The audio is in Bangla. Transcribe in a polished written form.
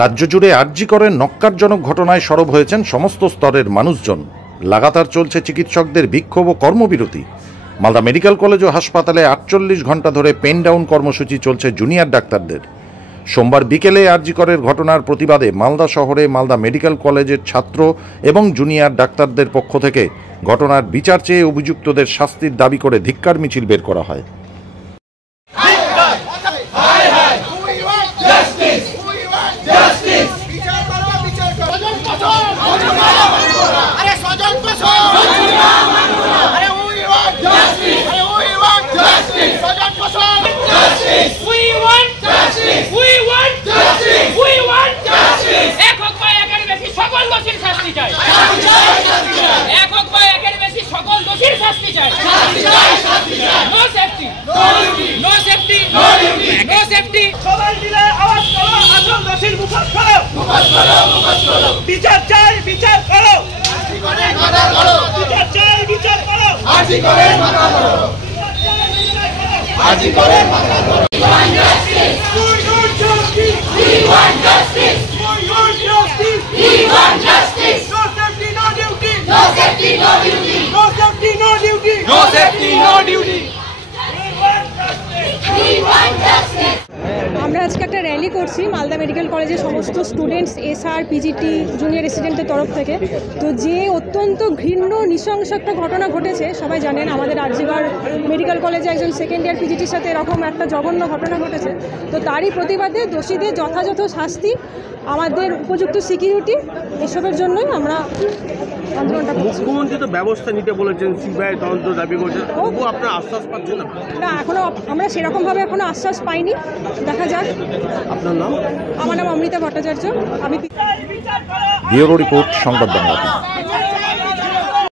রাজ্য জুড়ে আরজি করের ন্যক্কারজনক ঘটনায় সরব হয়েছেন সমস্ত স্তরের মানুষজন। লাগাতার চলছে চিকিৎসকদের বিক্ষোভ ও কর্মবিরতি। মালদা মেডিকেল কলেজ ও হাসপাতালে 48 ঘন্টা ধরে পেন ডাউন কর্মসূচি চলছে জুনিয়র ডাক্তারদের। সোমবার বিকেলে আরজি করের ঘটনার প্রতিবাদে মালদা শহরে মালদা মেডিকেল কলেজের ছাত্র এবং জুনিয়র ডাক্তারদের পক্ষ থেকে ঘটনার বিচার চেয়ে অভিযুক্তদের শাস্তির দাবি করে ধিক্কার মিছিল বের করা হয়। বিচার চাই, বিচার করো, বিচার চাই, বিচার করো, আজি করে মাথা ধরো, আজি করে মাথা ধরো। We want justice. We want justice. We want justice. No safety, no duty. No safety, no duty. No safety, no duty. No safety, no duty. We want justice. We want justice. আমরা আজকে একটা র্যালি করছি মালদা মেডিকেল কলেজের সমস্ত স্টুডেন্টস, এসআর, পিজিটি, জুনিয়র রেসিডেন্টের তরফ থেকে। তো যে অত্যন্ত ঘৃণ্য নৃশংস একটা ঘটনা ঘটেছে, সবাই জানেন আমাদের আরজিকর মেডিকেল কলেজে একজন সেকেন্ড ইয়ার পিজিটির সাথে এরকম একটা জঘন্য ঘটনা ঘটেছে। তো তারই প্রতিবাদে দোষীদের যথাযথ শাস্তি, আমাদের উপযুক্ত সিকিউরিটি, এসবের জন্যই আমরা আন্দোলনটা করছি। মুখ্যমন্ত্রী তো ব্যবস্থা নিতে বলেছেন, সিবিআই তদন্ত দাবি করছেন, তবুও আপনার আশ্বাস পাচ্ছেন না? না, এখনও আমরা সেরকমভাবে এখনও আশ্বাস পাইনি। দেখা যাক। আপনার নাম? আমার নাম অমৃতা ভট্টাচার্য। আমি ব্যুরো রিপোর্ট, সংবাদ বাংলা।